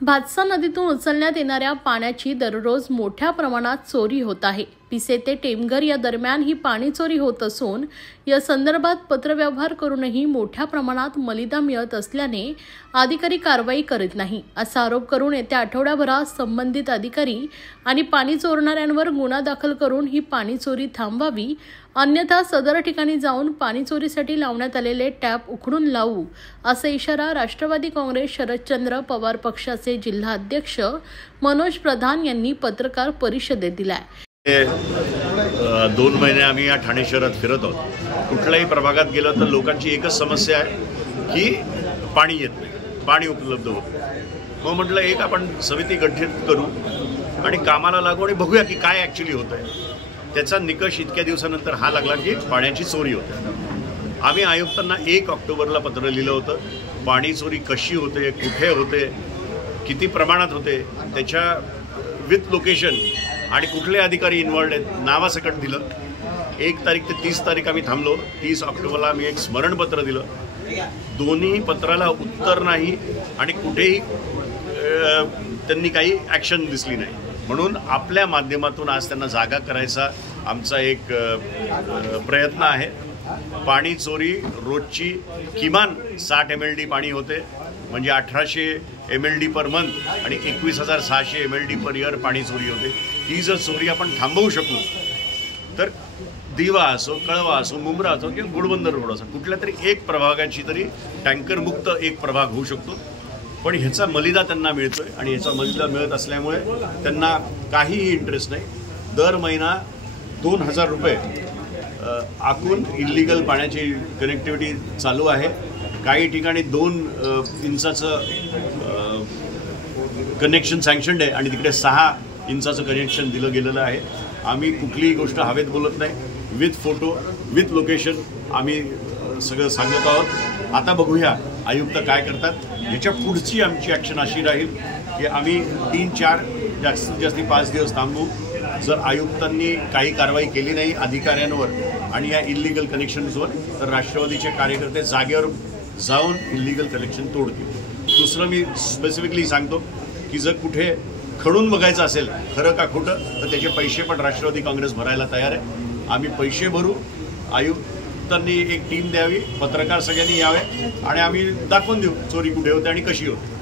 भातसा नदीतून उचलण्यात येणाऱ्या पाण्याची दररोज मोठ्या प्रमाणात चोरी होत आहे। पिसे ते टेमघर या दरम्यान ही पाणी चोरी होत असून या संदर्भात पत्रव्यवहार करूनही मोठ्या प्रमाणात मलिदा मिळत असल्याने अधिकारी कारवाई करीत नाही असा आरोप करून येत्या आठवड्याभरात संबंधित अधिकारी आणि पाणी चोरणाऱ्यांवर गुन्हा दाखल करून ही पाणी चोरी थांबवावी, अन्यथा सदर ठिकाणी जाऊन पाणी चोरीसाठी लावण्यात आलेले टॅप उखडून लावू असा इशारा राष्ट्रवादी काँग्रेस शरदचंद्र पवार पक्षाचे जिल्हा अध्यक्ष मनोज प्रधान यांनी पत्रकार परिषदेत दिलाय। 2 महिने आम्ही या ठाणे शहरात फिरत आहोत। कुठल्याही प्रभागात गेलं तर लोकांची एकच समस्या आहे की पाणी येत नाही, पाणी उपलब्ध होत। मग म्हटलं एक आपण समिती गठीत करू आणि कामाला लागू आणि बघूया की काय ॲक्च्युअली होतंय। त्याचा निकष इतक्या दिवसानंतर हा लागला की पाण्याची चोरी होते। आम्ही आयुक्तांना 1 ऑक्टोबरला पत्र लिहिलं होतं, पाणी चोरी कशी होते, कुठे होते, किती प्रमाणात होते, त्याच्या विथ लोकेशन आणि कुठले अधिकारी इन्व्हॉल्ड आहेत नावासकट दिलं। 1 तारीख ते 30 तारीख आम्ही थांबलो। 30 ऑक्टोबरला आम्ही एक स्मरणपत्र दिलं। दोन्ही पत्राला उत्तर नाही आणि कुठेही त्यांनी काही ॲक्शन दिसली नाही। म्हणून आपल्या माध्यमातून आज त्यांना जागा करायचा आमचा एक प्रयत्न आहे। पाणी चोरी रोजची किमान 60 MLD पाणी होते, म्हणजे 1800 MLD पर मंथ आणि 21,600 MLD पर इयर पाणी चोरी होते। ही जर चोरी आपण थांबवू शकू तर दिवा असो, कळवा असो, मुंब्रा असो किंवा गुडबंदर रोड असो, कुठल्या तरी एक प्रभागाची तरी टँकर मुक्त एक प्रभाग होऊ शकतो। पण ह्याचा मलिदा त्यांना मिळतोय आणि ह्याचा मलिदा मिळत असल्यामुळे त्यांना काहीही इंटरेस्ट नाही। दर महिना 2000 रुपये आखून इल्लीगल पाण्याची कनेक्टिव्हिटी चालू आहे। काही ठिकाणी 2 इंचाचं कनेक्शन सँक्शन्ड आहे आणि तिकडे 6 इंचाचं कनेक्शन दिलं गेलेलं आहे। आम्ही कुठलीही गोष्ट हवेत बोलत नाही, विथ फोटो विथ लोकेशन आम्ही सगळं सांगत आहोत। आता बघूया आयुक्त काय करतात। याच्या पुढची आमची ॲक्शन अशी राहील की आम्ही 3-4 जास्तीत जास्त 5 दिवस थांबू। जर आयुक्तांनी काही कारवाई केली नाही अधिकाऱ्यांवर आणि या इल्लीगल कनेक्शन्सवर तर राष्ट्रवादीचे कार्यकर्ते जागेवर जाऊन इल्लीगल कनेक्शन तोडतील। दुसरं मी स्पेसिफिकली सांगतो की जर कुठे खडून बघायचं असेल खरं का खोटं तर त्याचे पैसे पण राष्ट्रवादी काँग्रेस भरायला तयार आहे। आम्ही पैसे भरू, आयुक्तांनी एक टीम द्यावी, पत्रकार सगळ्यांनी यावे आणि आम्ही दाखवून देऊ चोरी कुठे होते आणि कशी होते।